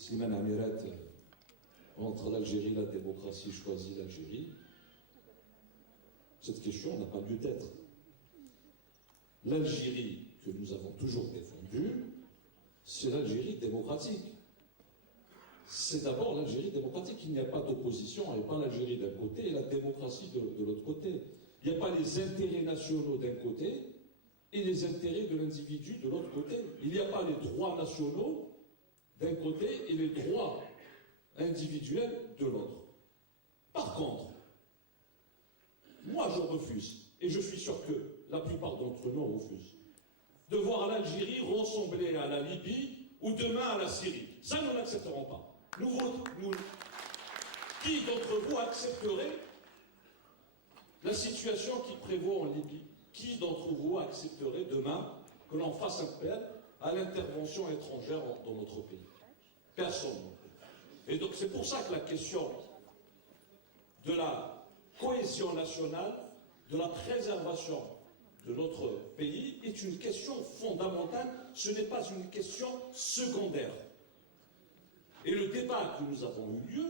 Slimane Amirat, entre l'Algérie et la démocratie, choisit l'Algérie. Cette question n'a pas lieu d'être. L'Algérie que nous avons toujours défendue, c'est l'Algérie démocratique. C'est d'abord l'Algérie démocratique. Il n'y a pas d'opposition, il n'y a pas l'Algérie d'un côté et la démocratie de l'autre côté. Il n'y a pas les intérêts nationaux d'un côté et les intérêts de l'individu de l'autre côté. Il n'y a pas les droits nationaux d'un côté et les droits individuels de l'autre. Par contre, moi je refuse, et je suis sûr que la plupart d'entre nous refusent, de voir l'Algérie ressembler à la Libye ou demain à la Syrie. Ça, nous n'accepterons pas. Qui d'entre vous accepterait la situation qui prévaut en Libye? Qui d'entre vous accepterait demain que l'on fasse appel à l'intervention étrangère dans notre pays? Personne. Et donc c'est pour ça que la question de la cohésion nationale, de la préservation de notre pays est une question fondamentale, ce n'est pas une question secondaire. Et le débat que nous avons eu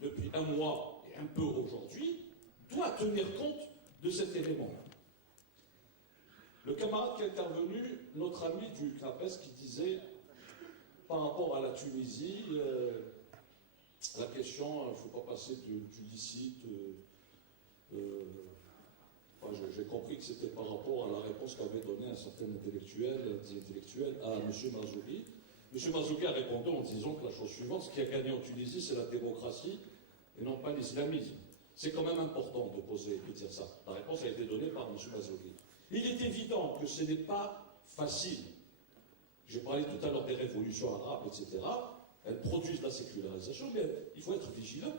depuis un mois et un peu aujourd'hui, doit tenir compte de cet élément. Le camarade qui est intervenu, notre ami du CNAPES, qui disait, par rapport à la Tunisie, la question, il ne faut pas passer du licite. J'ai compris que c'était par rapport à la réponse qu'avait donnée un certain intellectuel à M. Marzouki. M. Marzouki a répondu en disant que la chose suivante, ce qui a gagné en Tunisie, c'est la démocratie et non pas l'islamisme. C'est quand même important de dire ça. La réponse a été donnée par M. Marzouki. Il est évident que ce n'est pas facile. J'ai parlé tout à l'heure des révolutions arabes, etc. Elles produisent la sécularisation, mais il faut être vigilant.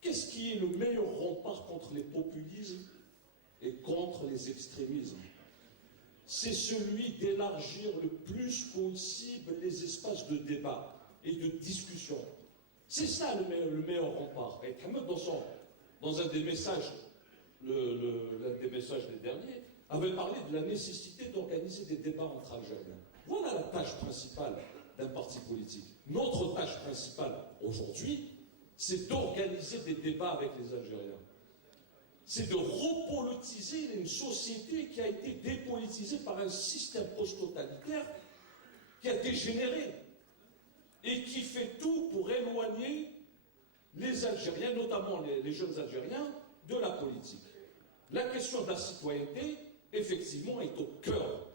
Qu'est-ce qui est le meilleur rempart contre les populismes et contre les extrémismes? C'est celui d'élargir le plus possible les espaces de débat et de discussion. C'est ça le meilleur rempart. Et Kamel, dans un des messages, l'un des messages des derniers, avait parlé de la nécessité d'organiser des débats entre Algériens. Voilà la tâche principale d'un parti politique. Notre tâche principale aujourd'hui, c'est d'organiser des débats avec les Algériens. C'est de repolitiser une société qui a été dépolitisée par un système post-totalitaire qui a dégénéré et qui fait tout pour éloigner les Algériens, notamment les jeunes Algériens, de la politique. La question de la citoyenneté, effectivement, est au cœur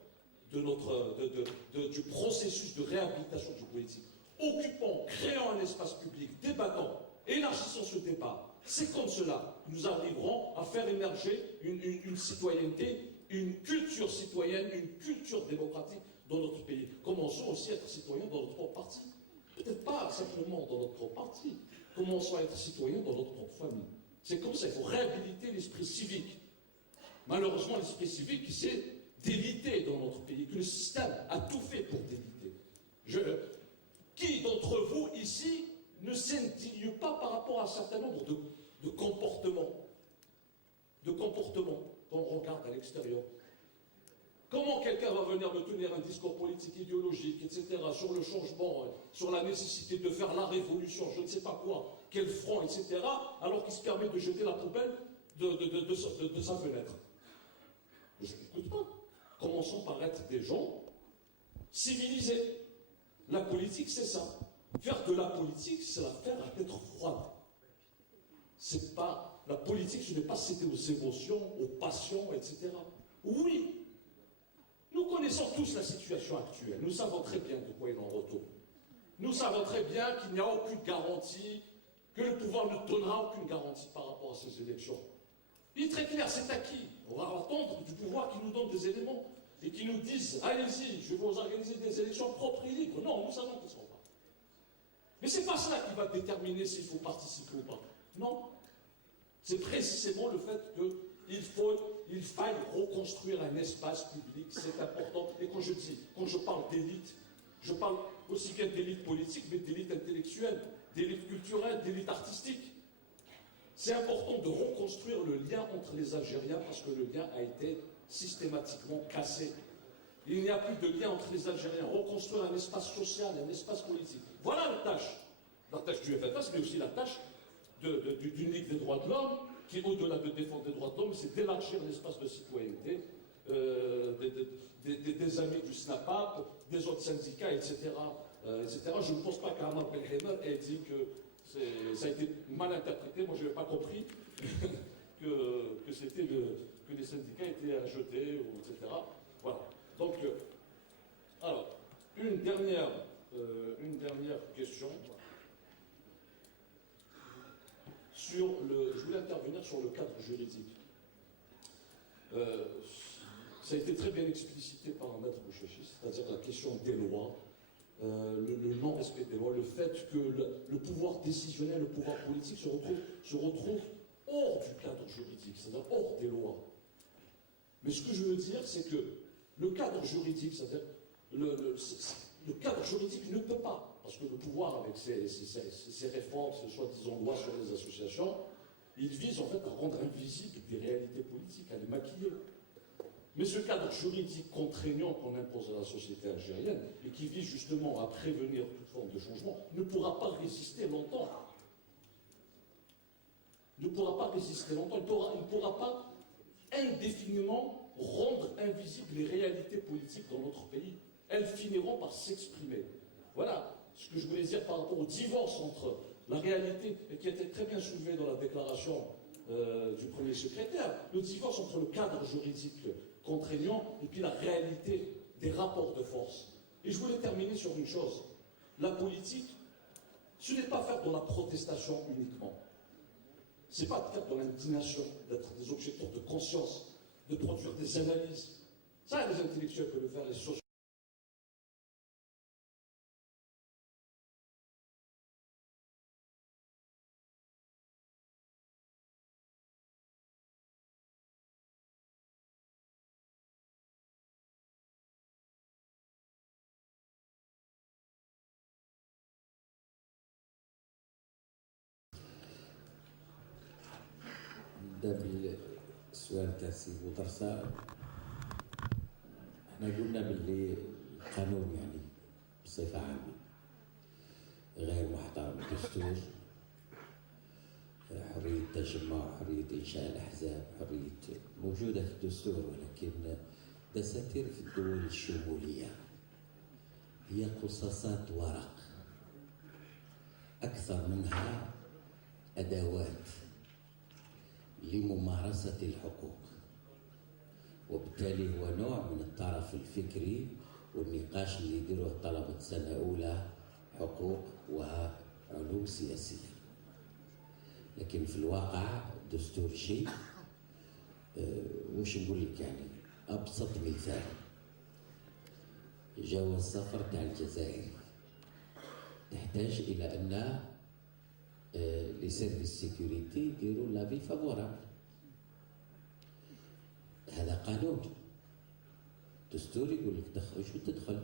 du processus de réhabilitation du politique. Occupons, créons un espace public, débattons, élargissons ce débat. C'est comme cela que nous arriverons à faire émerger une citoyenneté, une culture citoyenne, une culture démocratique dans notre pays. Commençons aussi à être citoyens dans notre propre parti. Peut-être pas simplement dans notre propre parti. Commençons à être citoyens dans notre propre famille. C'est comme ça, il faut réhabiliter l'esprit civique. Malheureusement, l'esprit civique s'est délité dans notre pays, que le système a tout fait pour déliter. Qui d'entre vous ici ne s'indigne pas par rapport à un certain nombre de comportements qu'on regarde à l'extérieur? Comment quelqu'un va venir me tenir un discours politique, idéologique, etc., sur le changement, sur la nécessité de faire la révolution, je ne sais pas quoi, quel front, etc., alors qu'il se permet de jeter la poubelle de sa fenêtre? Je n'écoute pas. Commençons par être des gens civilisés. La politique, c'est ça. Faire de la politique, c'est la faire à tête froide. C'est pas, la politique, ce n'est pas céder aux émotions, aux passions, etc. Oui, nous connaissons tous la situation actuelle. Nous savons très bien de quoi il en retourne. Nous savons très bien qu'il n'y a aucune garantie, que le pouvoir ne donnera aucune garantie par rapport à ces élections. Il est très clair, c'est acquis. On va attendre du pouvoir qui nous donne des éléments et qui nous disent, allez-y, je vais vous organiser des élections propres et libres. Non, nous savons qu'ils ne seront pas. Mais ce n'est pas cela qui va déterminer s'il faut participer ou pas. Non. C'est précisément le fait qu'il faille reconstruire un espace public, c'est important. Et quand je parle d'élite, je parle aussi bien d'élite politique, mais d'élite intellectuelle, d'élite culturelle, d'élite artistique. C'est important de reconstruire le lien entre les Algériens parce que le lien a été systématiquement cassé. Il n'y a plus de lien entre les Algériens. Reconstruire un espace social, un espace politique. Voilà la tâche. La tâche du FNS, mais aussi la tâche d'une Ligue des droits de l'homme, qui, au-delà de défendre les droits de l'homme, c'est d'élargir l'espace de citoyenneté, des amis du SNAPAP, des autres syndicats, etc. Je ne pense pas qu'Amar Belhaimer ait dit que ça a été mal interprété. Moi, je n'avais pas compris que c'était que les syndicats étaient à jeter, etc. Voilà. Donc, alors, une dernière question sur je voulais intervenir sur le cadre juridique. Ça a été très bien explicité par un maître Bouchachi, c'est-à-dire la question des lois, le non-respect des lois, le fait que le pouvoir décisionnel, le pouvoir politique se retrouve hors du cadre juridique, c'est-à-dire hors des lois. Mais ce que je veux dire, c'est que le cadre juridique, c'est-à-dire le cadre juridique ne peut pas, parce que le pouvoir, avec ses réformes, ses soi-disant lois sur les associations, il vise en fait à rendre invisibles des réalités politiques, à les maquiller. Mais ce cadre juridique contraignant qu'on impose à la société algérienne, et qui vise justement à prévenir toute forme de changement, ne pourra pas résister longtemps. Ne pourra pas résister longtemps, il ne pourra pas indéfiniment rendre invisibles les réalités politiques dans notre pays. Elles finiront par s'exprimer. Voilà ce que je voulais dire par rapport au divorce entre la réalité, qui était très bien soulevée dans la déclaration du premier secrétaire, le divorce entre le cadre juridique contraignant et puis la réalité des rapports de force. Et je voulais terminer sur une chose. La politique, ce n'est pas faire de la protestation uniquement. Ce n'est pas faire de l'indignation, d'être des objecteurs de conscience, de produire des analyses. Ça, les intellectuels peuvent le faire, les sociologues. بالسؤال تاع السي بودرسا، احنا قلنا باللي القانون يعني بصفة عامة غير محترم. الدستور، حرية التجمع، حرية إنشاء الأحزاب، حرية موجودة في الدستور، ولكن دساتير في الدول الشمولية هي قصاصات ورق أكثر منها أدوات لممارسة الحقوق، وبالتالي هو نوع من الطرف الفكري والنقاش اللي يديروه طلبة سنة أولى حقوق وعلوم سياسية. لكن في الواقع الدستور شيء، وش نقول لك يعني أبسط مثال، جواز السفر تاع الجزائر تحتاج إلى أن لي سيرفيس سيكوريتي يديروا لافي فافورابل. هذا قانون. دستور يقول لك تخرج وتدخل،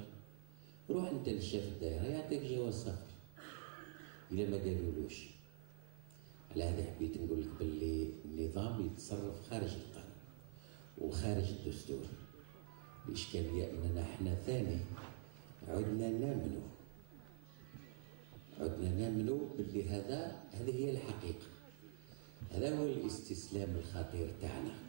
روح انت للشاف الدائره يعطيك جواز سفر. الا ما قالولوش، على هذا حبيت نقول لك باللي النظام يتصرف خارج القانون وخارج الدستور. الاشكاليه اننا احنا ثاني عدنا نامنوا باللي هذه هي الحقيقه. هذا هو الاستسلام الخطير تاعنا.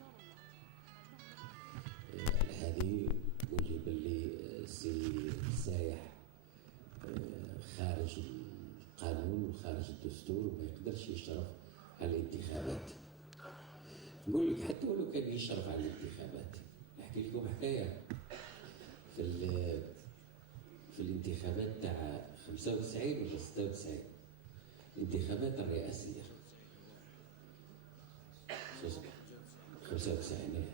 هذه قولي باللي السي سايح خارج القانون وخارج الدستور وما يقدرش يشرف على الانتخابات. نقول لك حتى ولو كان يشرف على الانتخابات، نحكي لكم حكايه. في الانتخابات تاع 95 ولا 96، الانتخابات الرئاسيه 95،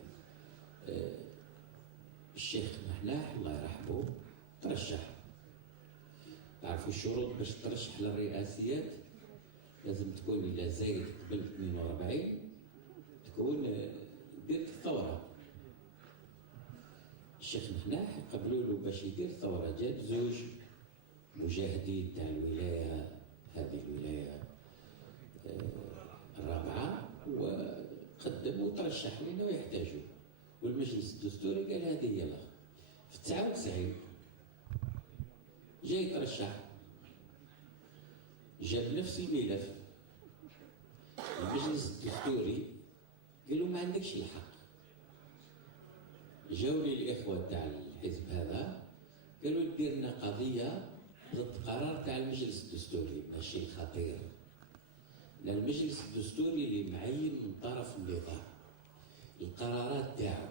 الشيخ محلاح الله يرحمه ترشح. تعرفوا الشروط باش ترشح للرئاسيات؟ لازم تكون إلى زايد قبل 42 تكون دير الثورة. الشيخ محلاح قبلوا له باش يدير ثورة، جاب زوج مجاهدين تاع الولاية، هذه الولاية الرابعة، وقدم وترشح لأنه يحتاجوه، والمجلس الدستوري قال هذه يلا. في 99 جاي يترشح، جاب نفس الملف، المجلس الدستوري قال له ما عندكش الحق. جاوني الاخوه تاع الحزب هذا قالوا دير لنا قضيه ضد قرار تاع المجلس الدستوري، ماشي الخطير. لأن المجلس الدستوري اللي معين من طرف النظام القرارات تاعو،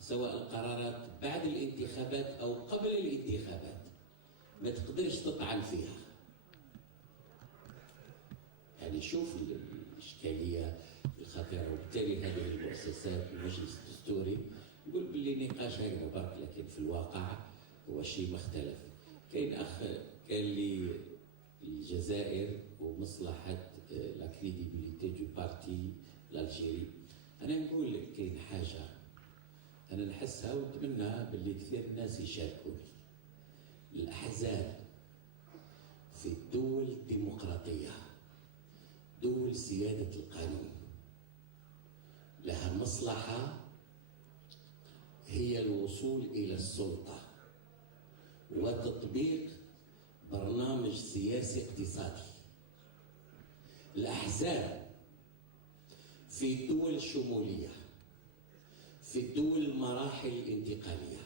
سواء القرارات بعد الانتخابات او قبل الانتخابات، ما تقدرش تطعن فيها. يعني شوف الاشكاليه الخطيره. وبالتالي هذه المؤسسات المجلس الدستوري يقول باللي نقاش هكذا برك، لكن في الواقع هو شيء مختلف. كاين اخ قال لي الجزائر ومصلحه لا كريديبيليتي دو بارتي الالجيري. انا نقول لك كاين حاجه انا نحسها ونتمنى باللي كثير الناس يشاركوني. الاحزاب في الدول الديمقراطيه، دول سياده القانون، لها مصلحه هي الوصول الى السلطه وتطبيق برنامج سياسي اقتصادي. الأحزاب في الدول الشمولية، في الدول المراحل الانتقالية،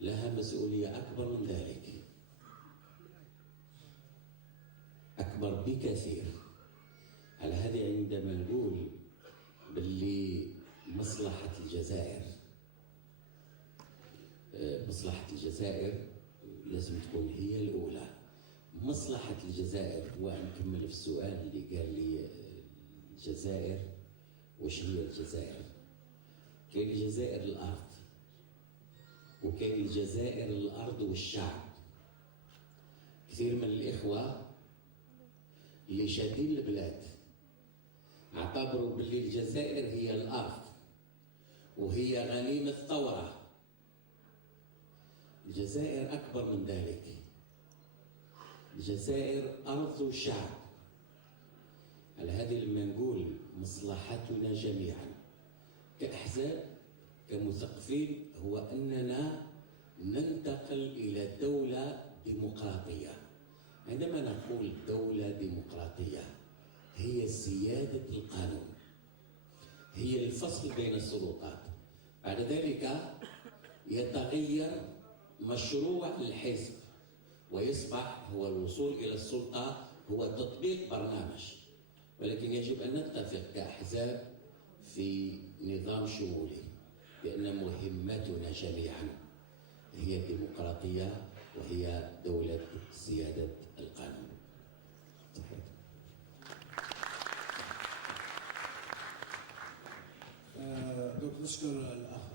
لها مسؤولية أكبر من ذلك، أكبر بكثير. على هذه عندما نقول باللي مصلحة الجزائر لازم تكون هي الأولى. مصلحة الجزائر، ونكمل في السؤال اللي قال لي الجزائر وش هي الجزائر؟ كاين الجزائر الأرض، وكاين الجزائر الأرض والشعب. كثير من الإخوة اللي شادين البلاد اعتبروا باللي الجزائر هي الأرض وهي غنيمة ثورة. الجزائر أكبر من ذلك. الجزائر أرض وشعب. على هذه لما نقول مصلحتنا جميعا كأحزاب كمثقفين هو أننا ننتقل إلى دولة ديمقراطية. عندما نقول دولة ديمقراطية هي سيادة القانون، هي الفصل بين السلطات. بعد ذلك يتغير مشروع الحزب ويصبح هو الوصول إلى السلطة، هو تطبيق برنامج. ولكن يجب أن نتفق كأحزاب في نظام شمولي بأن مهمتنا جميعا هي الديمقراطية وهي دولة سيادة القانون. دكتور نشكر الأخ